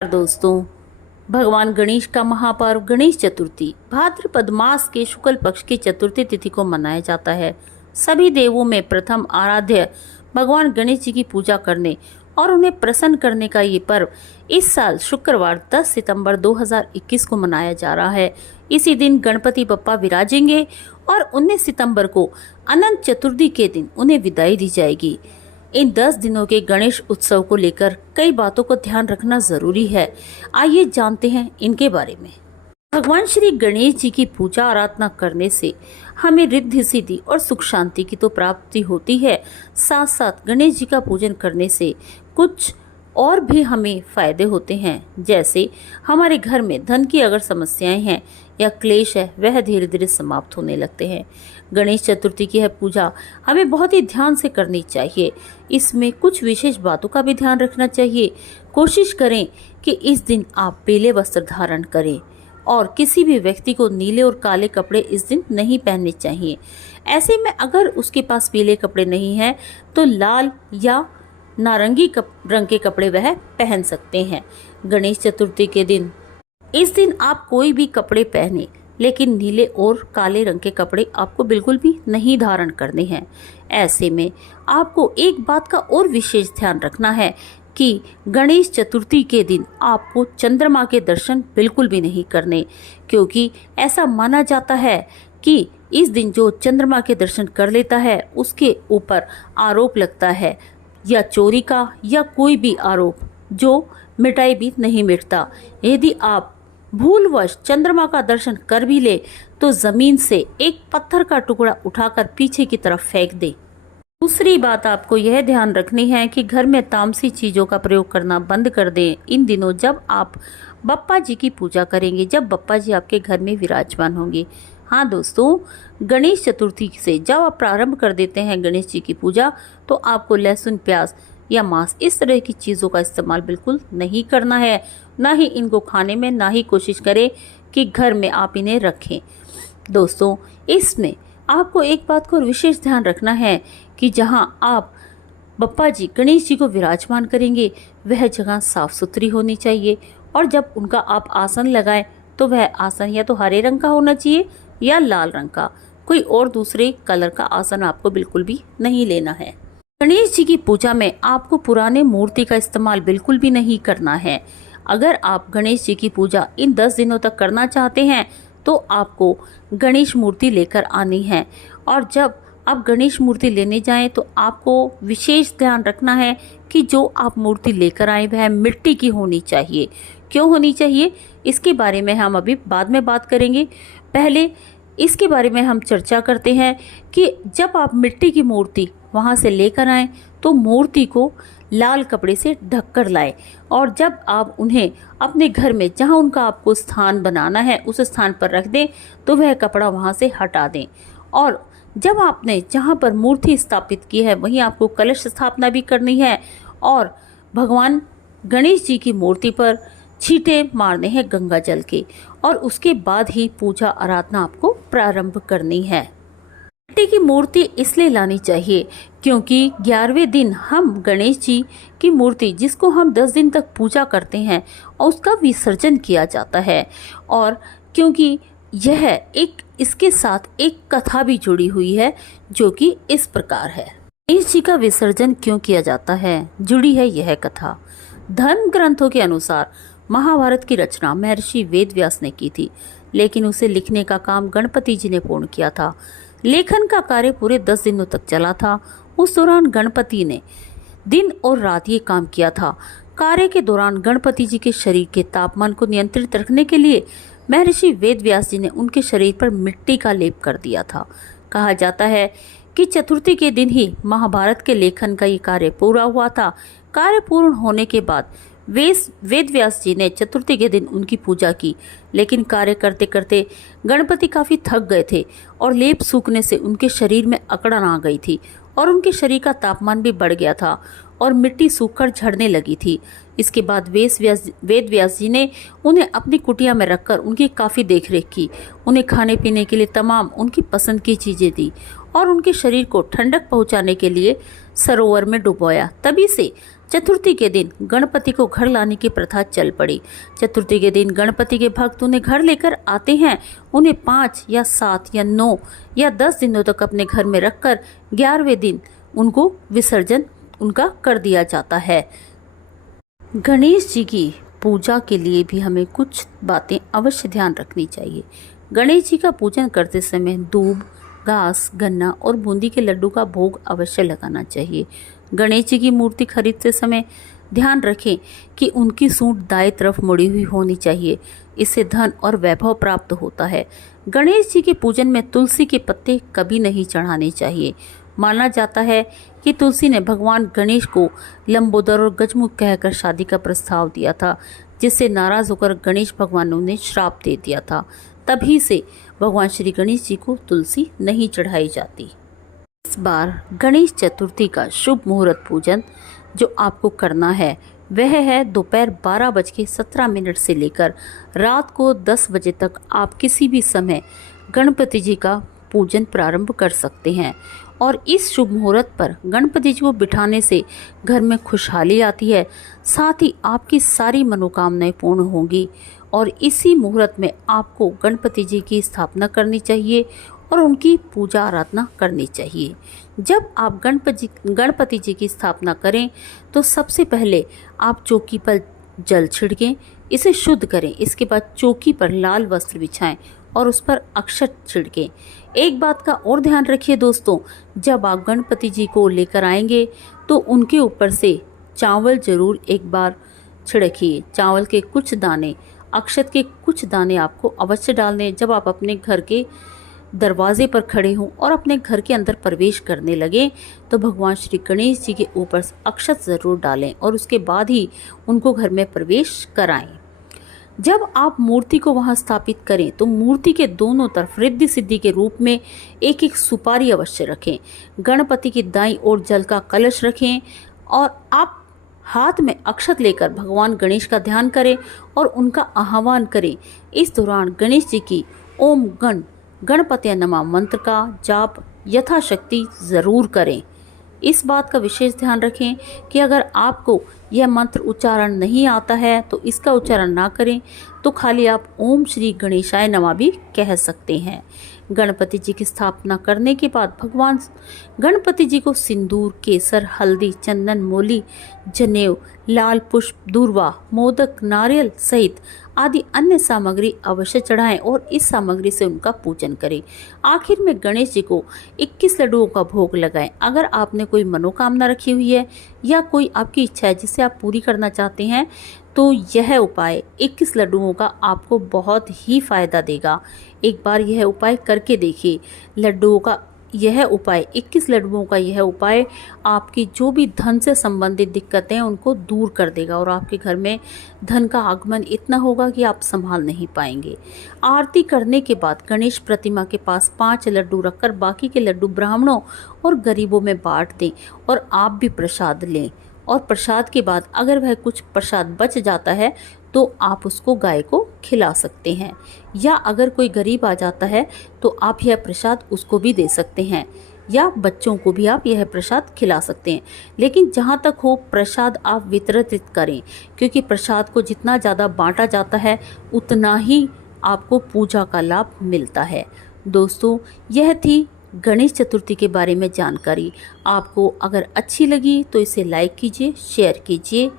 दोस्तों, भगवान गणेश का महापर्व गणेश चतुर्थी भाद्रपद मास के शुक्ल पक्ष की चतुर्थी तिथि को मनाया जाता है। सभी देवों में प्रथम आराध्य भगवान गणेश जी की पूजा करने और उन्हें प्रसन्न करने का ये पर्व इस साल शुक्रवार 10 सितंबर 2021 को मनाया जा रहा है। इसी दिन गणपति बप्पा विराजेंगे और 19 सितंबर को अनंत चतुर्थी के दिन उन्हें विदाई दी जाएगी। इन 10 दिनों के गणेश उत्सव को लेकर कई बातों को ध्यान रखना जरूरी है। आइए जानते हैं इनके बारे में। भगवान श्री गणेश जी की पूजा आराधना करने से हमें रिद्धि सिद्धि और सुख शांति की तो प्राप्ति होती है, साथ साथ गणेश जी का पूजन करने से कुछ और भी हमें फायदे होते हैं। जैसे हमारे घर में धन की अगर समस्याएं हैं या क्लेश है, वह धीरे धीरे समाप्त होने लगते हैं। गणेश चतुर्थी की यह पूजा हमें बहुत ही ध्यान से करनी चाहिए। इसमें कुछ विशेष बातों का भी ध्यान रखना चाहिए। कोशिश करें कि इस दिन आप पीले वस्त्र धारण करें और किसी भी व्यक्ति को नीले और काले कपड़े इस दिन नहीं पहनने चाहिए। ऐसे में अगर उसके पास पीले कपड़े नहीं हैं तो लाल या नारंगी रंग के कपड़े वह पहन सकते हैं। गणेश चतुर्थी के दिन इस दिन आप कोई भी कपड़े पहने, लेकिन नीले और काले रंग के कपड़े आपको बिल्कुल भी नहीं धारण करने हैं। ऐसे में आपको एक बात का और विशेष ध्यान रखना है कि गणेश चतुर्थी के दिन आपको चंद्रमा के दर्शन बिल्कुल भी नहीं करने, क्योंकि ऐसा माना जाता है कि इस दिन जो चंद्रमा के दर्शन कर लेता है उसके ऊपर आरोप लगता है, या चोरी का या कोई भी आरोप जो मिटाई भी नहीं मिटता। यदि आप भूलवश चंद्रमा का दर्शन कर भी ले तो जमीन से एक पत्थर का टुकड़ा उठाकर पीछे की तरफ फेंक दे। दूसरी बात आपको यह ध्यान रखनी है कि घर में तामसी चीजों का प्रयोग करना बंद कर दें इन दिनों जब आप बप्पा जी की पूजा करेंगे, जब बप्पा जी आपके घर में विराजमान होंगे। हाँ दोस्तों, गणेश चतुर्थी से जब आप प्रारंभ कर देते हैं गणेश जी की पूजा, तो आपको लहसुन, प्याज या मांस इस तरह की चीज़ों का इस्तेमाल बिल्कुल नहीं करना है। ना ही इनको खाने में, ना ही कोशिश करें कि घर में आप इन्हें रखें। दोस्तों, इसमें आपको एक बात को विशेष ध्यान रखना है कि जहां आप बप्पा जी गणेश जी को विराजमान करेंगे वह जगह साफ सुथरी होनी चाहिए, और जब उनका आप आसन लगाएं तो वह आसन या तो हरे रंग का होना चाहिए या लाल रंग का। कोई और दूसरे कलर का आसन आपको बिल्कुल भी नहीं लेना है। गणेश जी की पूजा में आपको पुराने मूर्ति का इस्तेमाल बिल्कुल भी नहीं करना है। अगर आप गणेश जी की पूजा इन 10 दिनों तक करना चाहते हैं तो आपको गणेश मूर्ति लेकर आनी है, और जब आप गणेश मूर्ति लेने जाएं तो आपको विशेष ध्यान रखना है कि जो आप मूर्ति लेकर आए वह मिट्टी की होनी चाहिए। क्यों होनी चाहिए, इसके बारे में हम अभी बाद में बात करेंगे। पहले इसके बारे में हम चर्चा करते हैं कि जब आप मिट्टी की मूर्ति वहाँ से लेकर आएं तो मूर्ति को लाल कपड़े से ढककर लाएं, और जब आप उन्हें अपने घर में जहाँ उनका आपको स्थान बनाना है उस स्थान पर रख दें तो वह कपड़ा वहाँ से हटा दें। और जब आपने जहाँ पर मूर्ति स्थापित की है वहीं आपको कलश स्थापना भी करनी है, और भगवान गणेश जी की मूर्ति पर छींटे मारने हैं गंगा जल के, और उसके बाद ही पूजा आराधना आपको प्रारंभ करनी है। मिट्टी की मूर्ति इसलिए लानी चाहिए क्योंकि 11वें दिन हम गणेश जी की मूर्ति, जिसको हम 10 दिन तक पूजा करते हैं, और उसका विसर्जन किया जाता है। और क्योंकि यह इसके साथ एक कथा भी जुड़ी हुई है जो कि इस प्रकार है। गणेश जी का विसर्जन क्यों किया जाता है, जुड़ी है यह कथा। धर्म ग्रंथों के अनुसार महाभारत की रचना महर्षि वेदव्यास ने की थी, लेकिन उसे लिखने का काम गणपति जी ने पूर्ण किया था। लेखन का कार्य पूरे 10 दिनों तक चला था। उस दौरान गणपति ने दिन और रात ये काम किया था। कार्य के दौरान गणपति जी के शरीर के तापमान को नियंत्रित रखने के लिए महर्षि वेदव्यास जी ने उनके शरीर पर मिट्टी का लेप कर दिया था। कहा जाता है कि चतुर्थी के दिन ही महाभारत के लेखन का ये कार्य पूरा हुआ था। कार्य पूर्ण होने के बाद वेदव्यास जी ने चतुर्थी के दिन उनकी पूजा की, लेकिन कार्य करते करते गणपति काफ़ी थक गए थे और लेप सूखने से उनके शरीर में अकड़न आ गई थी, और उनके शरीर का तापमान भी बढ़ गया था और मिट्टी सूखकर झड़ने लगी थी। इसके बाद वेदव्यास जी ने उन्हें अपनी कुटिया में रखकर उनकी काफ़ी देखरेख की, उन्हें खाने पीने के लिए तमाम उनकी पसंद की चीज़ें दी, और उनके शरीर को ठंडक पहुंचाने के लिए सरोवर में डुबोया। तभी से चतुर्थी के दिन गणपति को घर लाने की प्रथा चल पड़ी। चतुर्थी के दिन गणपति के भक्त उन्हें घर लेकर आते हैं। उन्हें 5 या 7 या 9 या 10 दिनों तक अपने घर में रखकर 11वें दिन उनको विसर्जन उनका कर दिया जाता है। गणेश जी की पूजा के लिए भी हमें कुछ बातें अवश्य ध्यान रखनी चाहिए। गणेश जी का पूजन करते समय दूब, घास, गन्ना और बूंदी के लड्डू का भोग अवश्य लगाना चाहिए। गणेश जी की मूर्ति खरीदते समय ध्यान रखें कि उनकी सूंड दाएं तरफ मुड़ी हुई होनी चाहिए। इससे धन और वैभव प्राप्त होता है। गणेश जी के पूजन में तुलसी के पत्ते कभी नहीं चढ़ाने चाहिए। माना जाता है कि तुलसी ने भगवान गणेश को लंबोदर और गजमुख कहकर शादी का प्रस्ताव दिया था, जिससे नाराज होकर गणेश भगवान ने उन्हें श्राप दे दिया था। तभी से भगवान श्री गणेश जी को तुलसी नहीं चढ़ाई जाती। इस बार गणेश चतुर्थी का शुभ मुहूर्त पूजन जो आपको करना है वह है दोपहर 12:17 से लेकर रात को 10 बजे तक। आप किसी भी समय गणपति जी का पूजन प्रारंभ कर सकते हैं और इस शुभ मुहूर्त पर गणपति जी को बिठाने से घर में खुशहाली आती है। साथ ही आपकी सारी मनोकामनाएं पूर्ण होंगी और इसी मुहूर्त में आपको गणपति जी की स्थापना करनी चाहिए और उनकी पूजा आराधना करनी चाहिए। जब आप गणपति जी की स्थापना करें तो सबसे पहले आप चौकी पर जल छिड़कें, इसे शुद्ध करें। इसके बाद चौकी पर लाल वस्त्र बिछाएं और उस पर अक्षत छिड़कें। एक बात का और ध्यान रखिए दोस्तों, जब आप गणपति जी को लेकर आएंगे तो उनके ऊपर से चावल जरूर एक बार छिड़किए। चावल के कुछ दाने, अक्षत के कुछ दाने आपको अवश्य डालने। जब आप अपने घर के दरवाजे पर खड़े हों और अपने घर के अंदर प्रवेश करने लगे तो भगवान श्री गणेश जी के ऊपर अक्षत ज़रूर डालें और उसके बाद ही उनको घर में प्रवेश कराएं। जब आप मूर्ति को वहां स्थापित करें तो मूर्ति के दोनों तरफ रिद्धि सिद्धि के रूप में एक एक सुपारी अवश्य रखें। गणपति की दाईं ओर जल का कलश रखें और आप हाथ में अक्षत लेकर भगवान गणेश का ध्यान करें और उनका आह्वान करें। इस दौरान गणेश जी की ओम गणपतये नमः मंत्र का जाप यथाशक्ति ज़रूर करें। इस बात का विशेष ध्यान रखें कि अगर आपको यह मंत्र उच्चारण नहीं आता है तो इसका उच्चारण ना करें, तो खाली आप ओम श्री गणेशाय नमः भी कह सकते हैं। गणपति जी की स्थापना करने के बाद भगवान गणपति जी को सिंदूर, केसर, हल्दी, चंदन, मोली, जनेऊ, लाल पुष्प, दूर्वा, मोदक, नारियल सहित आदि अन्य सामग्री अवश्य चढ़ाएं और इस सामग्री से उनका पूजन करें। आखिर में गणेश जी को 21 लड्डुओं का भोग लगाएं। अगर आपने कोई मनोकामना रखी हुई है या कोई आपकी इच्छा है जिसे आप पूरी करना चाहते हैं तो यह उपाय 21 लड्डुओं का आपको बहुत ही फायदा देगा। एक बार यह उपाय करके देखिए। 21 लड्डुओं का यह उपाय आपकी जो भी धन से संबंधित दिक्कतें हैं उनको दूर कर देगा और आपके घर में धन का आगमन इतना होगा कि आप संभाल नहीं पाएंगे। आरती करने के बाद गणेश प्रतिमा के पास 5 लड्डू रखकर बाकी के लड्डू ब्राह्मणों और गरीबों में बांट दें और आप भी प्रसाद लें। और प्रसाद के बाद अगर वह कुछ प्रसाद बच जाता है तो आप उसको गाय को खिला सकते हैं, या अगर कोई गरीब आ जाता है तो आप यह प्रसाद उसको भी दे सकते हैं, या बच्चों को भी आप यह प्रसाद खिला सकते हैं। लेकिन जहाँ तक हो प्रसाद आप वितरित करें, क्योंकि प्रसाद को जितना ज़्यादा बांटा जाता है उतना ही आपको पूजा का लाभ मिलता है। दोस्तों, यह थी गणेश चतुर्थी के बारे में जानकारी। आपको अगर अच्छी लगी तो इसे लाइक कीजिए, शेयर कीजिए।